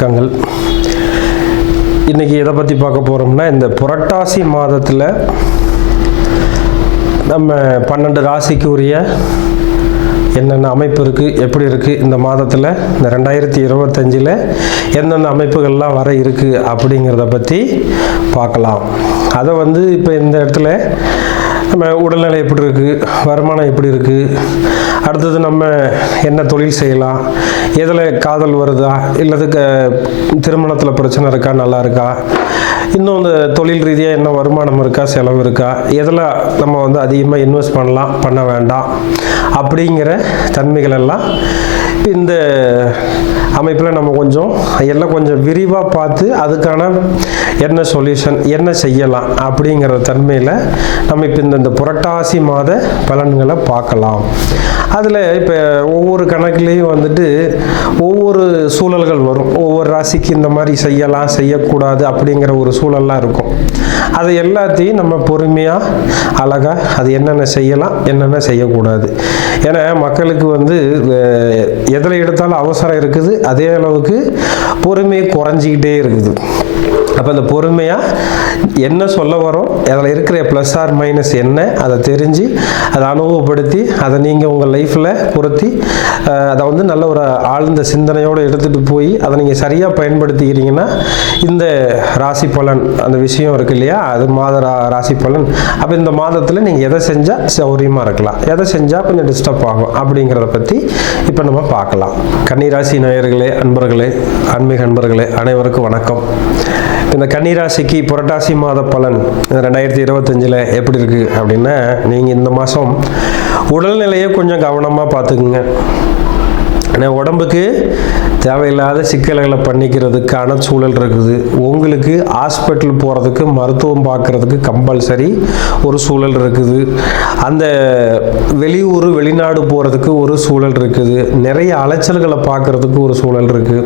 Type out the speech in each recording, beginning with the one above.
வணக்கங்கள். இன்றைக்கி எதை பற்றி பார்க்க போகிறோம்னா, இந்த புரட்டாசி மாதத்தில் நம்ம 12 ராசிக்கு உரிய என்னென்ன அமைப்பு இருக்குது, எப்படி இருக்குது, இந்த மாதத்தில் இந்த 2025 எந்தெந்த அமைப்புகள்லாம் வர இருக்குது அப்படிங்கிறத பற்றி பார்க்கலாம். அதை இப்போ இந்த இடத்துல நம்ம உடல்நிலை எப்படி இருக்குது, வருமானம் எப்படி இருக்குது, அடுத்தது நம்ம என்ன தொழில் செய்யலாம், எதில் காதல் வருதா, இல்லது திருமணத்தில் பிரச்சனை இருக்கா, நல்லா இருக்கா, இன்னும் இந்த தொழில் ரீதியாக என்ன வருமானம் இருக்கா, செலவு இருக்கா, எதில் நம்ம அதிகமாக இன்வெஸ்ட் பண்ணலாம், பண்ண வேண்டாம் அப்படிங்கிற தன்மைகள் எல்லாம் இந்த அமைப்பில் நம்ம எல்லாம் கொஞ்சம் விரிவாக பார்த்து அதுக்கான என்ன சொல்யூஷன், என்ன செய்யலாம் அப்படிங்கிற தன்மையில் நம்ம இப்போ இந்த புரட்டாசி மாத பலன்களை பார்க்கலாம். அதில் இப்போ ஒவ்வொரு கணக்குலேயும் ஒவ்வொரு சூழல்கள் வரும். ஒவ்வொரு ராசிக்கு இந்த மாதிரி செய்யலாம், செய்யக்கூடாது அப்படிங்கிற ஒரு சூழல்லாம் இருக்கும். அது எல்லாத்தையும் நம்ம பொறுமையாக அழகாக அது என்னென்ன செய்யலாம், என்னென்ன செய்யக்கூடாது. ஏன்னா மக்களுக்கு எதில் எடுத்தாலும் அவசரம் இருக்குது, அதே அளவுக்கு பொறுமை குறைஞ்சிக்கிட்டே இருக்குது. அப்போ அந்த பொறுமையாக என்ன சொல்ல வரோம், அதில் இருக்கிற ப்ளஸ் ஆர் மைனஸ் என்ன, அதை தெரிஞ்சு அதை அனுபவப்படுத்தி அதை நீங்கள் உங்கள் லைஃப்பில் பொருத்தி அதை நல்ல ஒரு ஆழ்ந்த சிந்தனையோடு எடுத்துகிட்டு போய் அதை நீங்கள் சரியாக பயன்படுத்திக்கிறீங்கன்னா இந்த ராசி பலன் அந்த விஷயம் இருக்கு இல்லையா, அது மாத ராசி பலன். அப்போ இந்த மாதத்தில் நீங்கள் எதை செஞ்சால் சௌரியமாக இருக்கலாம், எதை செஞ்சால் கொஞ்சம் டிஸ்டர்ப் ஆகும் அப்படிங்கிறத பற்றி இப்போ நம்ம பார்க்கலாம். கன்னிராசி நேயர்களே, அன்பர்களே, ஆன்மீக அன்பர்களே அனைவருக்கும் வணக்கம். இந்த கன்னிராசிக்கு புரட்டாசி மாத பலன் 2025 எப்படி இருக்குது அப்படின்னா, நீங்கள் இந்த மாதம் உடல்நிலையை கொஞ்சம் கவனமாக பார்த்துக்குங்க. ஏன்னா உடம்புக்கு தேவையில்லாத சிக்கல்களை பண்ணிக்கிறதுக்கான சூழல் இருக்குது. உங்களுக்கு ஹாஸ்பிட்டல் போகிறதுக்கு, மருத்துவம் பார்க்குறதுக்கு கம்பல்சரி ஒரு சூழல் இருக்குது. அந்த வெளியூர் வெளிநாடு போகிறதுக்கு ஒரு சூழல் இருக்குது. நிறைய அலைச்சல்களை பார்க்குறதுக்கு ஒரு சூழல் இருக்குது.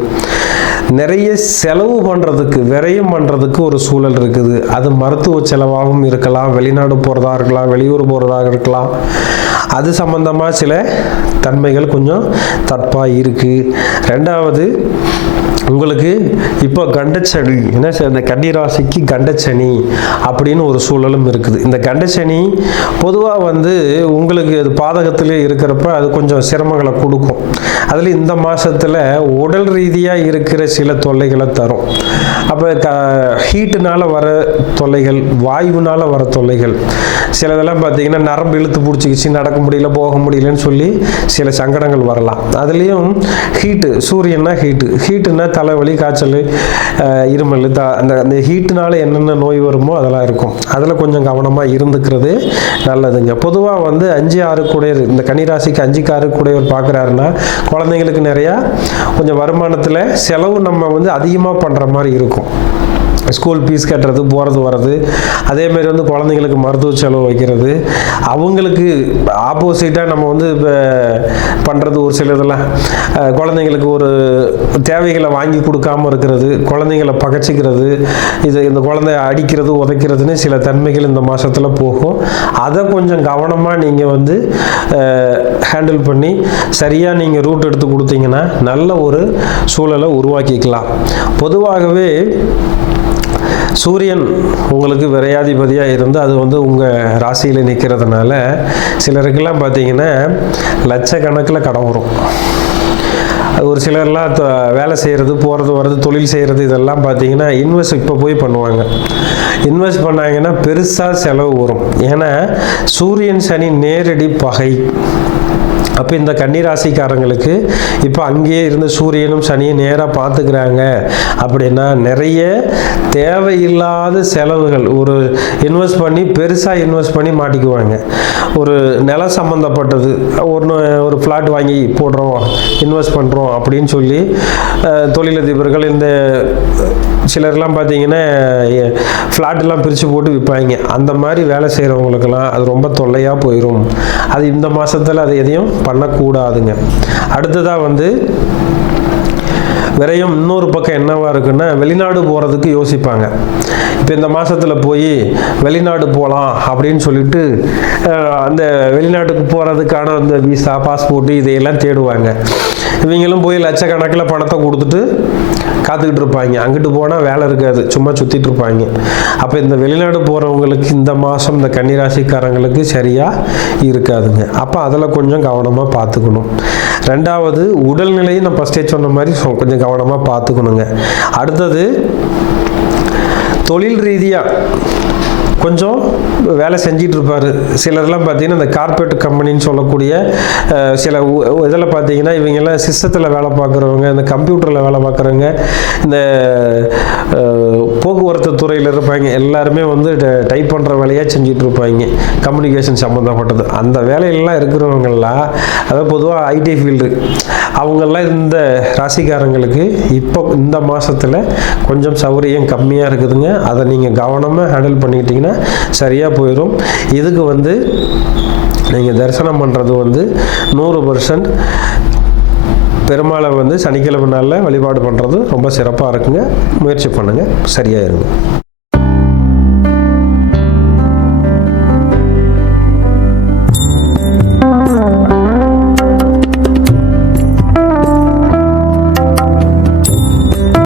நிறைய செலவு பண்ணுறதுக்கு, விரயம் பண்ணுறதுக்கு ஒரு சூழல் இருக்குது. அது மருத்துவ செலவாகவும் இருக்கலாம், வெளிநாடு போகிறதா இருக்கலாம், வெளியூர் போகிறதாக இருக்கலாம். அது சம்பந்தமாக சில தன்மைகள் கொஞ்சம் தப்பாக இருக்குது. ரெண்டாவது, உங்களுக்கு இப்போ கண்டச்சனி, என்ன சார், இந்த கன்னிராசிக்கு கண்டச்சனி அப்படின்னு ஒரு சூழலும் இருக்குது. இந்த கண்டச்சனி பொதுவாக உங்களுக்கு அது பாதகத்திலே இருக்கிறப்ப அது கொஞ்சம் சிரமங்களை கொடுக்கும். அதில் இந்த மாதத்தில் உடல் ரீதியாக இருக்கிற சில தொல்லைகளை தரும். அப்போ ஹீட்டுனால் வர தொல்லைகள், வாயுனால் வர தொல்லைகள், சிலதெல்லாம் பார்த்தீங்கன்னா நரம்பு இழுத்து பிடிச்சிக்கிச்சு, நடக்க முடியல, போக முடியலன்னு சொல்லி சில சங்கடங்கள் வரலாம். அதுலேயும் ஹீட்டு, சூரியன்னா ஹீட்டுன்னா தலைவலி, காய்ச்சல், இருமல், அந்த ஹீட்டுனால என்னென்ன நோய் வருமோ அதெல்லாம் இருக்கும். அதில் கொஞ்சம் கவனமாக இருந்துக்கிறது நல்லதுங்க. பொதுவாக 5-6 கூடையர், இந்த கன்னிராசிக்கு 5-6 கூடையவர் பார்க்குறாருன்னா குழந்தைங்களுக்கு நிறையா கொஞ்சம் வருமானத்தில் செலவு நம்ம அதிகமாக பண்ணுற மாதிரி இருக்கும். ஸ்கூல் ஃபீஸ் கட்டுறது, போகிறது வர்றது, அதேமாரி குழந்தைங்களுக்கு மருத்துவ செலவு வைக்கிறது. அவங்களுக்கு ஆப்போசிட்டாக நம்ம இப்போ பண்ணுறது ஒரு சில இதெல்லாம், குழந்தைங்களுக்கு ஒரு தேவைகளை வாங்கி கொடுக்காமல் இருக்கிறது, குழந்தைங்களை பகச்சிக்கிறது, இந்த குழந்தைய அடிக்கிறது, உதைக்கிறதுன்னு சில தன்மைகள் இந்த மாதத்தில் போகும். அதை கொஞ்சம் கவனமாக நீங்கள் ஹேண்டில் பண்ணி சரியாக நீங்கள் ரூட் எடுத்து கொடுத்தீங்கன்னா நல்ல ஒரு சூழலை உருவாக்கிக்கலாம். பொதுவாகவே சூரியன் உங்களுக்கு விரையாதிபதியாக இருந்து அது உங்கள் ராசியில் நிற்கிறதுனால சிலருக்கெல்லாம் பார்த்தீங்கன்னா லட்சக்கணக்கில் கடன் வரும். ஒரு சிலர்லாம் வேலை செய்கிறது, போகிறது வர்றது, தொழில் செய்கிறது, இதெல்லாம் பார்த்தீங்கன்னா இன்வெஸ்ட் இப்போ போய் பண்ணுவாங்க. இன்வெஸ்ட் பண்ணாங்கன்னா பெருசாக செலவு வரும். ஏன்னா சூரியன் சனி நேரடி பகை. அப்போ இந்த கன்னிராசிக்காரங்களுக்கு இப்போ அங்கேயே இருந்து சூரியனும் சனியும் நேராக பார்த்துக்கிறாங்க அப்படின்னா நிறைய தேவையில்லாத செலவுகள் ஒரு பெருசாக இன்வெஸ்ட் பண்ணி மாட்டிக்குவாங்க. ஒரு நிலம் சம்மந்தப்பட்டது, ஒரு ஃப்ளாட் வாங்கி போடுறோம், இன்வெஸ்ட் பண்ணுறோம் அப்படின்னு சொல்லி தொழிலதிபர்கள் இந்த சிலர்லாம் பார்த்தீங்கன்னா ஃப்ளாட்டெல்லாம் பிரித்து போட்டு விற்பாங்க. அந்த மாதிரி வேலை செய்கிறவங்களுக்கெல்லாம் அது ரொம்ப தொல்லையாக போயிடும். அது இந்த மாதத்தில் அது எதையும் பண்ணக்கூடாதுங்க. அடுத்ததாக விரயம் இன்னொரு பக்கம் என்னவா இருக்குன்னா வெளிநாடு போகிறதுக்கு யோசிப்பாங்க. இப்போ இந்த மாதத்தில் போய் வெளிநாடு போகலாம் அப்படின்னு சொல்லிட்டு அந்த வெளிநாட்டுக்கு போகிறதுக்கான அந்த விசா, பாஸ்போர்ட்டு இதையெல்லாம் தேடுவாங்க. இவங்களும் போய் லட்சக்கணக்கில் பணத்தை கொடுத்துட்டு காத்துக்கிட்டு இருப்பாங்க. அங்கிட்டு போனால் வேலை இருக்காது, சும்மா சுற்றிட்டு இருப்பாங்க. அப்போ இந்த வெளிநாடு போகிறவங்களுக்கு இந்த மாதம் இந்த கன்னிராசிக்காரங்களுக்கு சரியாக இருக்காதுங்க. அப்போ அதில் கொஞ்சம் கவனமாக பார்த்துக்கணும். ரெண்டாவது, உடல்நிலையை நான் ஃபஸ்ட்டே சொன்ன மாதிரி கொஞ்சம் கவனமாக பார்த்துக்கணுங்க. அடுத்தது, தொழில் ரீதியாக கொஞ்சம் வேலை செஞ்சிட்டு இருப்பார். சிலர்லாம் பார்த்தீங்கன்னா இந்த கார்பரேட் கம்பெனின்னு சொல்லக்கூடிய சில இதில் பார்த்தீங்கன்னா இவங்கெல்லாம் சிஸ்டத்தில் வேலை பார்க்குறவங்க, இந்த கம்ப்யூட்டரில் வேலை பார்க்குறவங்க, இந்த போக்குவரத்து துறையில் இருப்பாங்க. எல்லாருமே வந்து டைப் பண்ணுற வேலையாக செஞ்சுட்டு இருப்பாங்க, கம்யூனிகேஷன் சம்மந்தப்பட்டது. அந்த வேலையெல்லாம் இருக்கிறவங்கெல்லாம், அதாவது பொதுவாக ஐடி ஃபீல்டு, அவங்கெல்லாம் இந்த ராசிக்காரங்களுக்கு இப்போ இந்த மாதத்தில் கொஞ்சம் சௌகரியம் கம்மியாக இருக்குதுங்க. அதை நீங்கள் கவனமாக ஹேண்டில் பண்ணிக்கிட்டிங்கன்னா சரியாக போயிடும். இதுக்கு வந்து நீங்கள் தரிசனம் பண்ணுறது வந்து 100% பெருமாளை வந்து சனிக்கிழமை நாளில் வழிபாடு பண்ணுறது ரொம்ப சிறப்பாக இருக்குங்க. முயற்சி பண்ணுங்கள், சரியாக இருங்க.